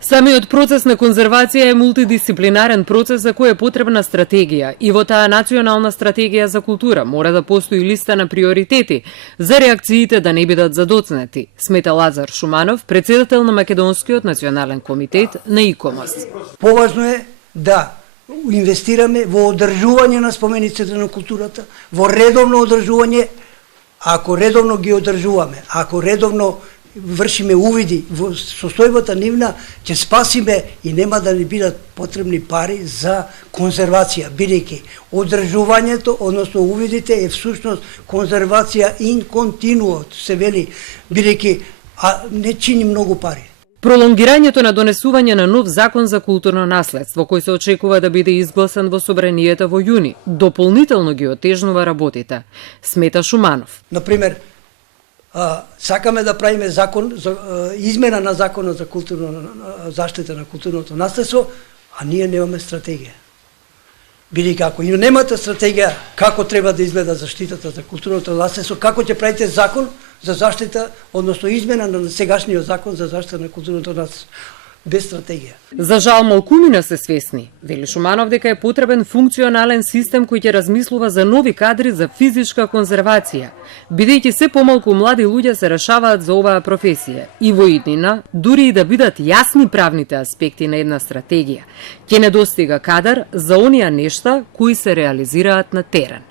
Самиот процес на конзервација е мултидисциплинарен процес за кој е потребна стратегија и во таа национална стратегија за култура мора да постои листа на приоритети за реакциите да не бидат задоцнати, смета Лазар Шуманов, председател на Македонскиот национален комитет на ИКОМОС. Поважно е да инвестираме во одржување на спомениците на културата, во редовно одржување. Ако редовно ги одржуваме, ако редовно вршиме увиди во состојбата нивна, ќе спасиме и нема да ни бидат потребни пари за конзервација, бидејќи одржувањето, односно увидите е всушност конзервација ин континуот, се вели, бидејќи не чини многу пари. Пролонгирањето на донесување на нов закон за културно наследство, кој се очекува да биде изгласан во собранието во јуни, дополнително ги отежнува работите, смета Шуманов. Например, сакаме да правиме закон за измена на законот за заштита на културното наследство, а ние немаме стратегија. Бидејќи ако немате стратегија како треба да изгледа заштитата за културното наследство, како ќе правите закон за заштита, односно измена на сегашниот закон за заштита на културното наследство, без стратегија. За жал малкумина се свесни, вели Шуманов, дека е потребен функционален систем кој ќе размислува за нови кадри за физичка конзервација, бидејќи се помалку млади луѓе се решаваат за оваа професија и во иднина, дури и да бидат јасни правните аспекти на една стратегија, ќе недостига кадар за оние нешта кои се реализираат на терен.